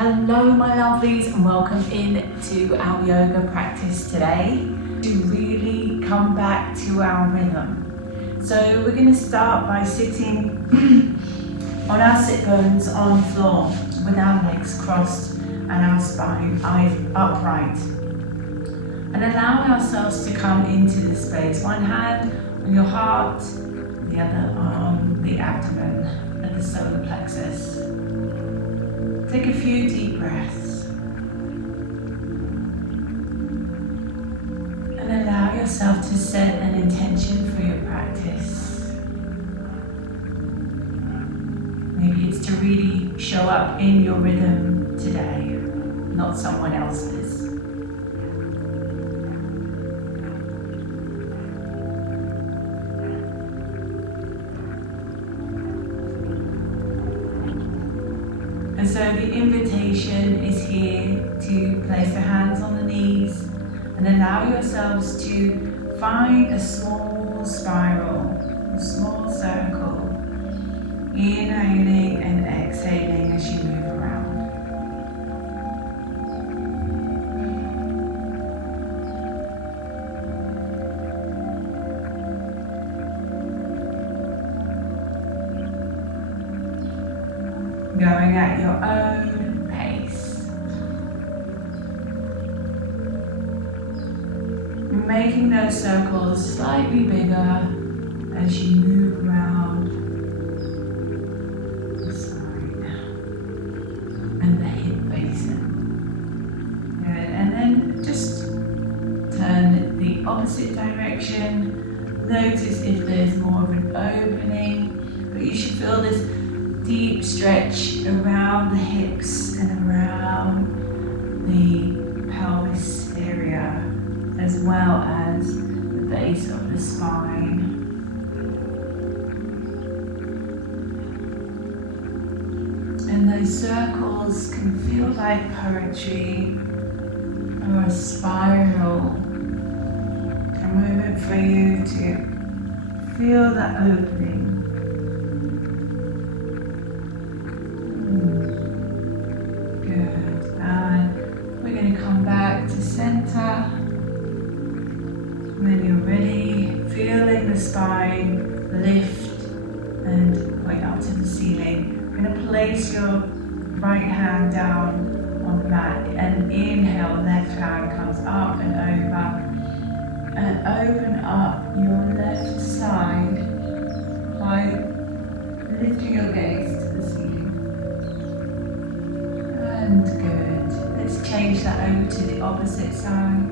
Hello my lovelies, and welcome in to our yoga practice today to really come back to our rhythm. So we're going to start by sitting on our sit bones on the floor with our legs crossed and our spine upright. And allow ourselves to come into this space. One hand on your heart, the other on the abdomen at the solar plexus. Take a few deep breaths and allow yourself to set an intention for your practice. Maybe it's to really show up in your rhythm today, not someone else's. And so the invitation is here to place the hands on the knees and allow yourselves to find a small spiral, a small circle, inhaling and exhaling as you move around. Going at your own pace. Making those circles slightly bigger as you move around the spine and the hip basin. Good. And then just turn the opposite direction. Notice if there's more of an opening, but you should feel this deep stretch around the hips and around the pelvis area, as well as the base of the spine. And those circles can feel like poetry or a spiral. A moment for you to feel that opening. Center. When you're ready, feeling the spine lift and point up to the ceiling. You're going to place your right hand down on the mat and inhale, left hand comes up and over, and open up your left side by lifting your gaze to the ceiling. And good. Let's change that over to the opposite side.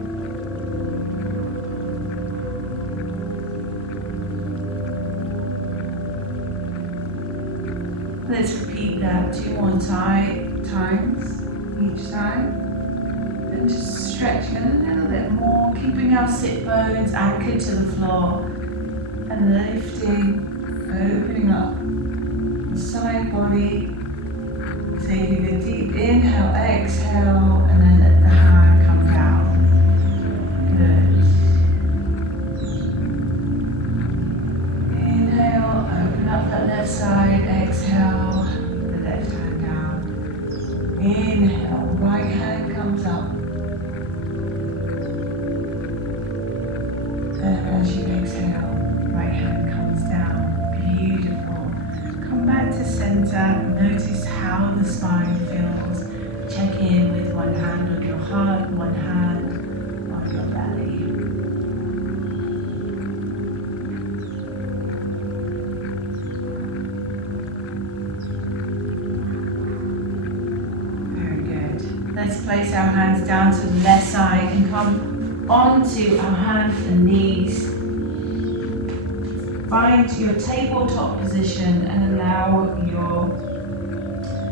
Let's repeat that 2 more times each side. And just stretching a little bit more, keeping our sit bones anchored to the floor and lifting, opening up the side body. Taking a deep inhale, exhale, and then let the hand come down. Good. Inhale, open up the left side, exhale, the left hand down. Inhale, right hand comes up. And as you exhale, right hand comes down. Beautiful. Come back to center. Notice how the spine feels. Check in with one hand on your heart, one hand on your belly. Very good. Let's place our hands down to the left side and come onto our hands and knees. Find your tabletop position and allow your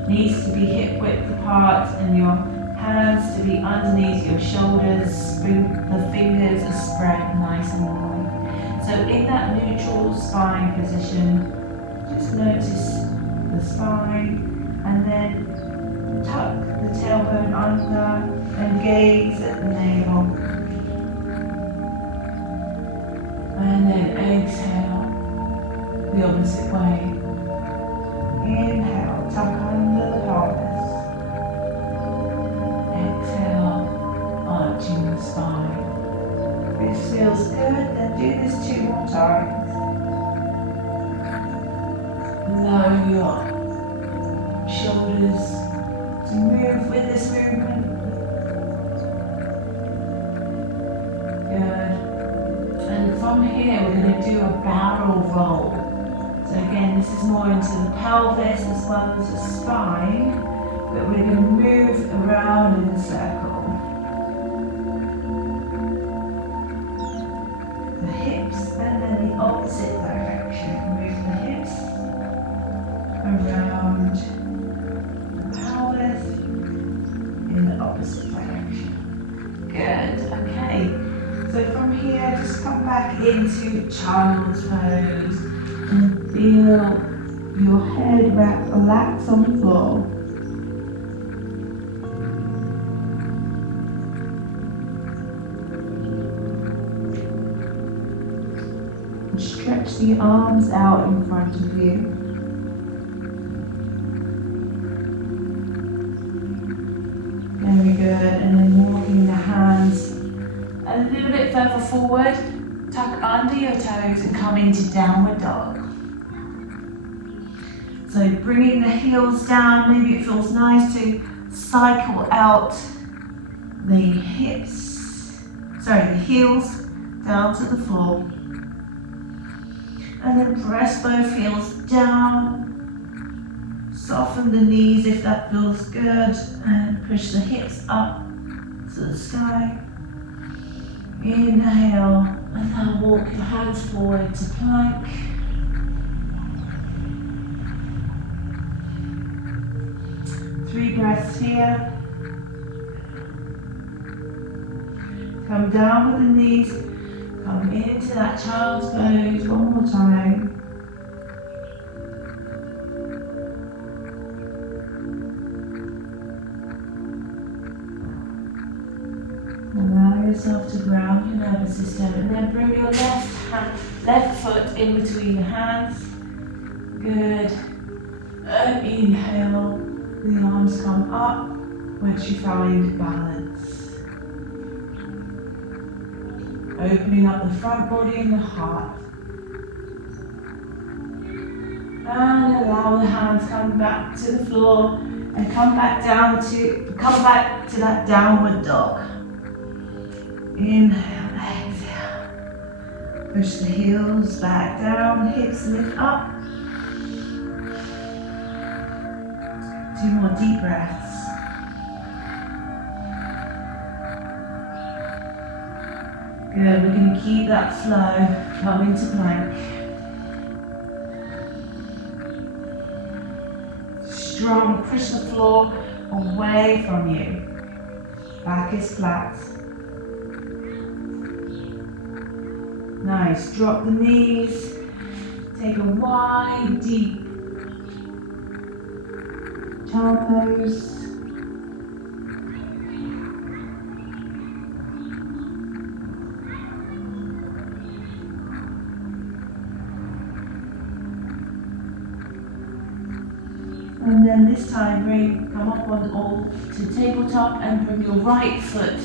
knees to be hip width apart and your hands to be underneath your shoulders. Bring the fingers are spread nice and wide. So in that neutral spine position, just notice the spine and then tuck the tailbone under and gaze at the navel. And then exhale the opposite way. Inhale, tuck under the pelvis. spine. This feels good, then do this 2 more times. Allow your shoulders to move with this movement. Good. And from here we're going to do a barrel roll. So again, this is more into the pelvis as well as the spine, but we're going to move around in a circle. The hips and then the opposite direction. Move the hips around the pelvis in the opposite direction. Good, okay. So from here, just come back into child's pose and feel your head relax on the floor. Stretch the arms out in front of you. Very good. And then walking the hands a little bit further forward. Tuck under your toes and come into downward dog. So bringing the heels down. Maybe it feels nice to cycle out the heels down to the floor. And then press both heels down, soften the knees if that feels good, and push the hips up to the sky. Inhale, and now walk your hands forward to plank. Three breaths here. Come down with the knees. Come into that child's pose one more time. Allow yourself to ground your nervous system and then bring your left foot in between the hands. Good. And inhale, the arms come up once you find balance. Opening up the front body and the heart. And allow the hands come back to the floor and come back to that downward dog. Inhale, exhale. Push the heels back down, hips lift up. 2 more deep breaths. Good, we're going to keep that flow, come into plank. Strong, push the floor away from you. Back is flat. Nice, drop the knees. Take a wide, deep child pose. And then this time, come up on all to tabletop and bring your right foot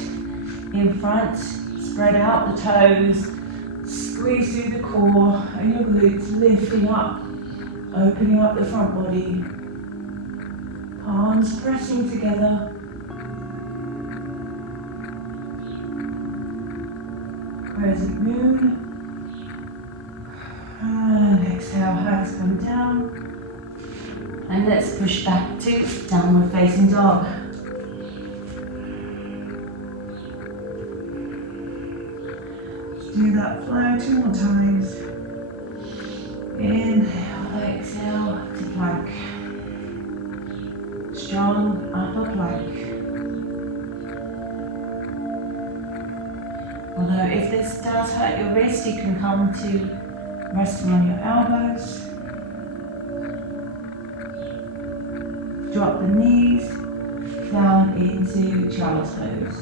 in front. Spread out the toes, squeeze through the core and your glutes lifting up, opening up the front body. Palms pressing together. Crescent moon. And exhale, hands come down. And let's push back to downward facing dog. Do that flow 2 more times. Inhale, exhale to plank. Strong upper plank. Although if this does hurt your wrist, you can come to resting on your elbows. Drop the knees down into child's pose.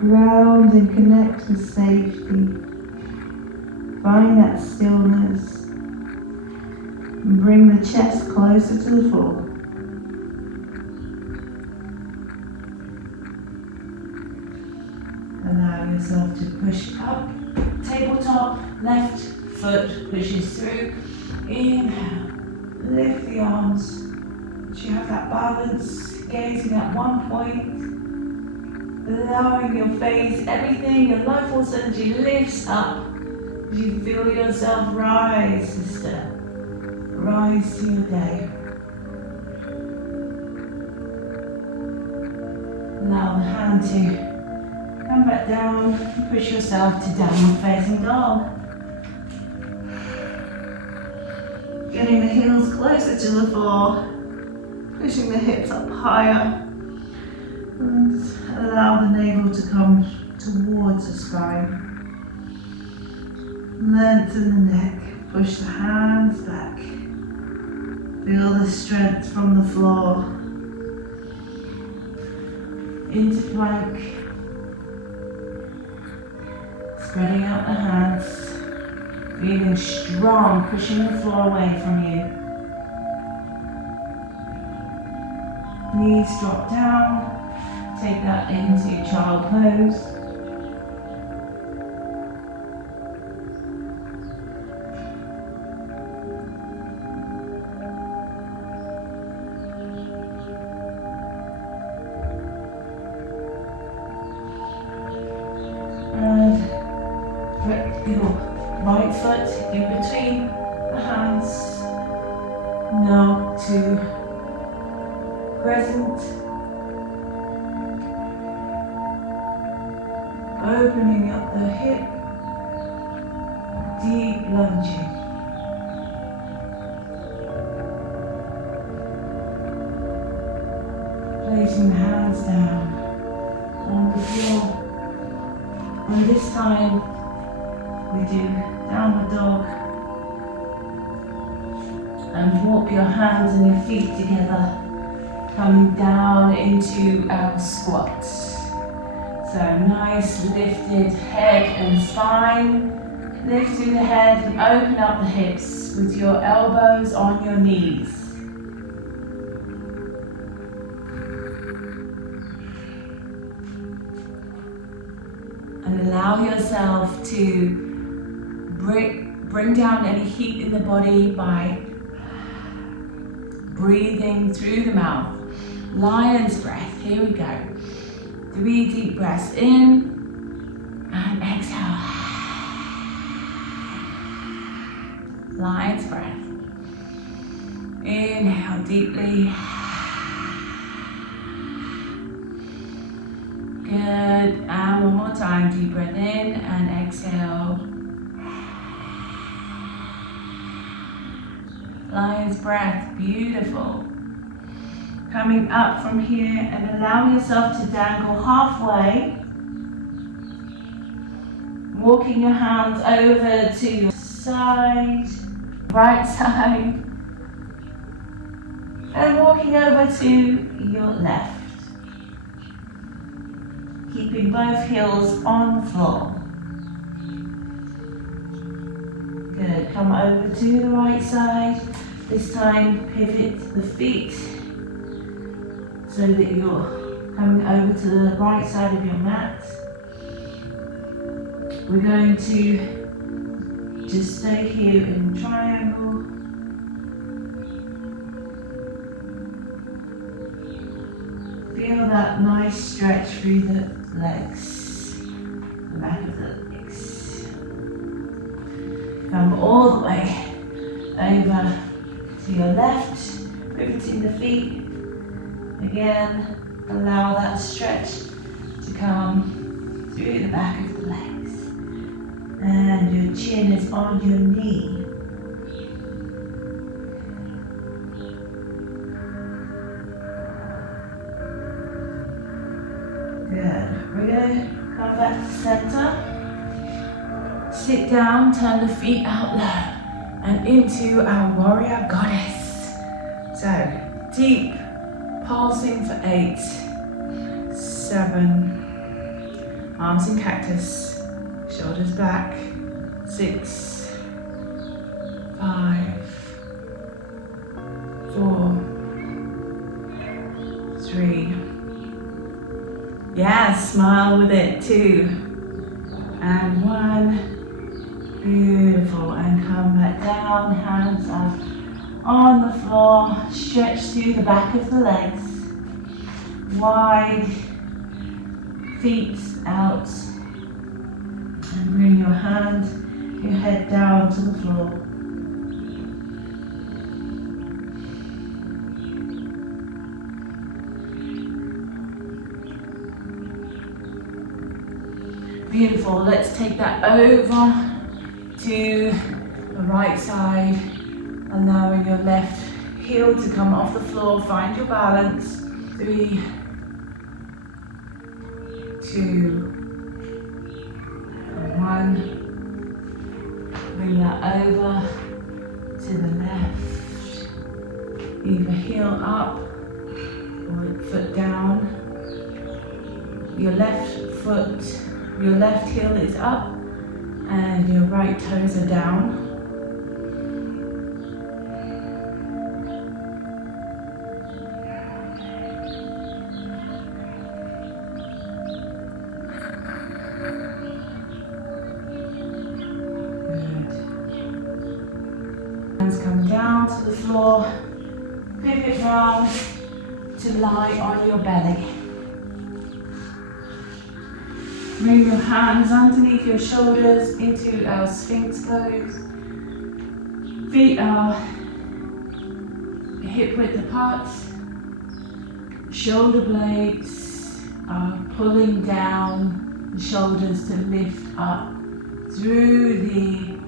Ground and connect with safety. Find that stillness. And bring the chest closer to the floor. yourself to push up. Tabletop, left foot pushes through. Inhale, lift the arms. So you have that balance, gazing at one point, allowing your face, everything, your life force energy lifts up. You feel yourself rise, sister. Rise to your day. Allow the hand to come back down, push yourself to downward facing dog. Getting the heels closer to the floor, pushing the hips up higher, and allow the navel to come towards the spine. Lengthen the neck, push the hands back. Feel the strength from the floor. Into plank. Spreading out the hands. Feeling strong, pushing the floor away from you. Knees drop down. Take that into child pose. Your right foot in between the hands. Now to Crescent. Opening up the hip. Deep lunging. Placing the hands down on the floor. And this time we do downward dog and walk your hands and your feet together, coming down into our squat. So nice lifted head and spine. Lift through the head and open up the hips with your elbows on your knees. And allow yourself to bring down any heat in the body by breathing through the mouth. Lion's breath, here we go. 3 deep breaths in and exhale. Lion's breath. Inhale deeply. Good, and one more time, deep breath in and exhale. Lion's breath, beautiful. Coming up from here and allow yourself to dangle halfway. Walking your hands over to your side, right side. And walking over to your left. Keeping both heels on the floor. Good, come over to the right side. This time pivot the feet so that you're coming over to the right side of your mat. We're going to just stay here in triangle. Feel that nice stretch through the legs, the back of the legs. Come all the way over to your left, pivoting the feet. Again, allow that stretch to come through the back of the legs. And your chin is on your knee. Good. We're going to come back to center. Sit down, turn the feet out low. And into our warrior goddess. So, deep pulsing for 8, 7, arms in cactus, shoulders back, 6, 5, 4, 3. Yes, smile with it. 2, And 1. Beautiful. And come back down, hands up on the floor. Stretch through the back of the legs. Wide. Feet out. And bring your head down to the floor. Beautiful. Let's take that over to the right side, allowing your left heel to come off the floor. Find your balance. 3, 2, 1. Bring that over to the left. Either heel up or foot down. Your left heel is up and your right toes are down. Hands come down to the floor, pivot round to lie on your belly. Bring your hands underneath your shoulders into our Sphinx pose. Feet are hip width apart. Shoulder blades are pulling down the shoulders to lift up through the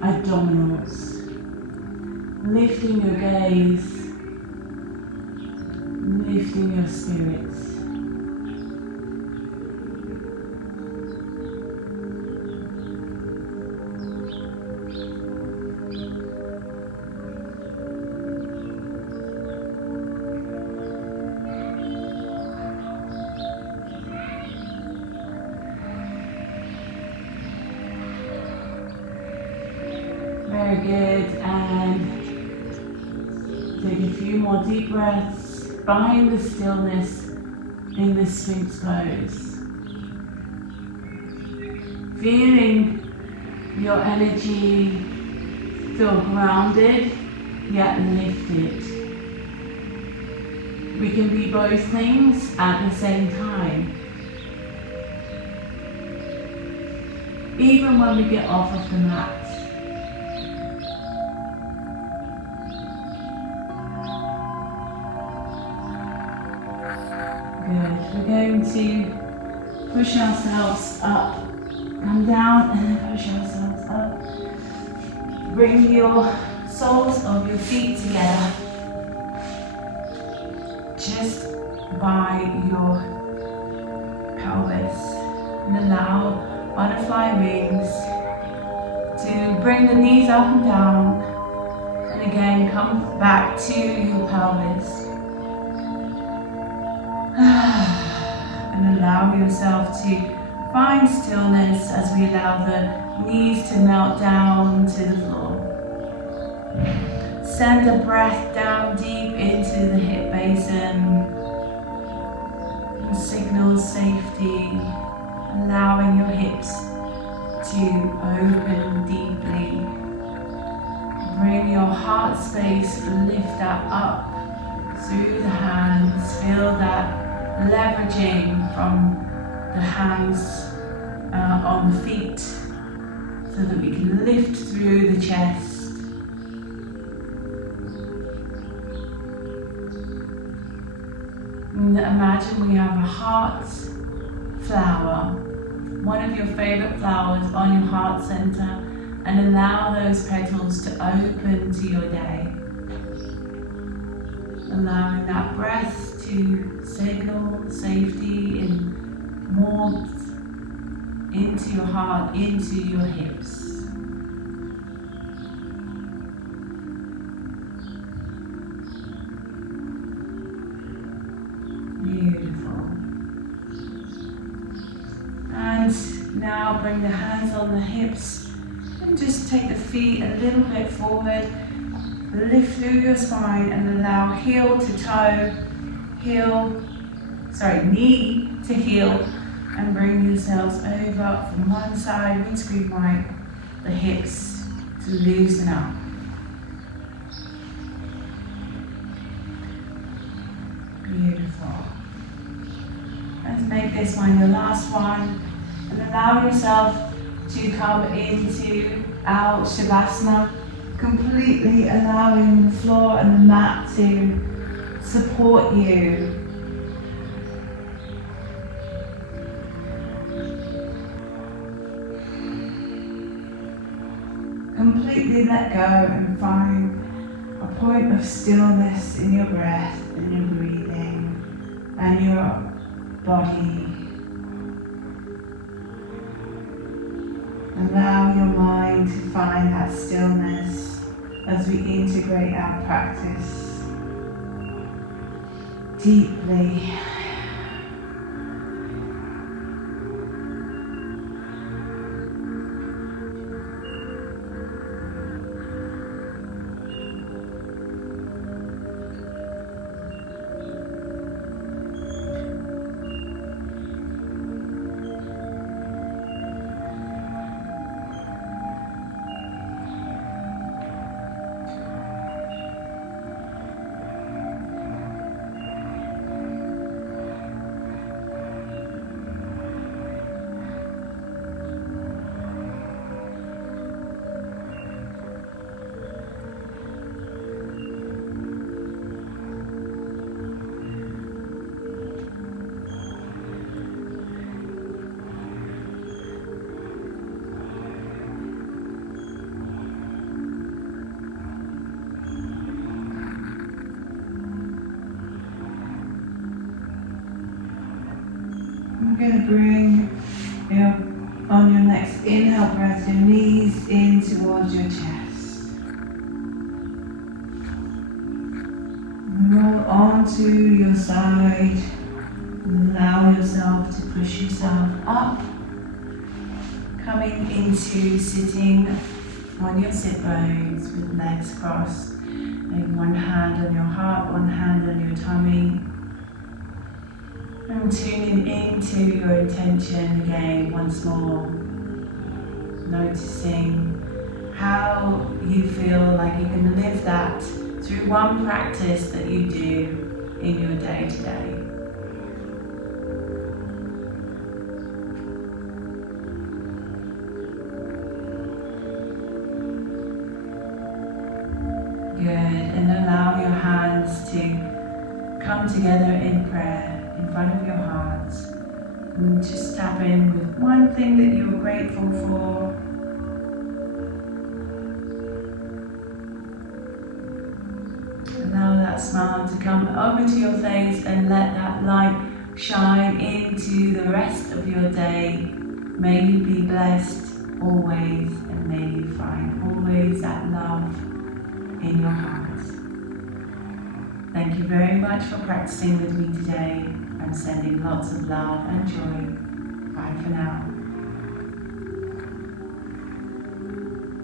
abdominals. Lifting your gaze, lifting your spirits. Very good, and take a few more deep breaths. Find the stillness in the Sphinx pose. Feeling your energy feel grounded yet lifted. We can be both things at the same time. Even when we get off of the mat. Good. We're going to push ourselves up, come down and then push ourselves up. Bring your soles of your feet together just by your pelvis, and allow butterfly wings to bring the knees up and down, and again come back to your pelvis. And allow yourself to find stillness as we allow the knees to melt down to the floor. Send a breath down deep into the hip basin. And signal safety, allowing your hips to open deeply. Bring your heart space, lift that up through the hands. Feel that leveraging from the hands on the feet so that we can lift through the chest. And imagine we have a heart flower, one of your favorite flowers on your heart center, and allow those petals to open to your day. Allowing that breath to signal safety and warmth into your heart, into your hips. Beautiful. And now bring the hands on the hips and just take the feet a little bit forward. Lift through your spine and allow knee to heel, And bring yourselves over from one side, windscreen wipe the hips to loosen up. Beautiful. Let's make this one your last one. And allow yourself to come into our Shavasana, completely allowing the floor and the mat to support you. Completely let go and find a point of stillness in your breath and your breathing and your body. Allow your mind to find that stillness as we integrate our practice deeply. You're going to bring on your next inhale breath, your knees in towards your chest. Roll onto your side. Allow yourself to push yourself up. Coming into sitting on your sit bones with legs crossed. Laying one hand on your heart, one hand on your tummy. And tuning into your intention again once more, noticing how you feel like you can live that through one practice that you do in your day to day. Good, and allow your hands to come together in prayer in front of your heart, and just tap in with one thing that you're grateful for. Allow that smile to come over to your face and let that light shine into the rest of your day. May you be blessed always, and may you find always that love in your heart. Thank you very much for practicing with me today. I'm sending lots of love and joy. Bye for now.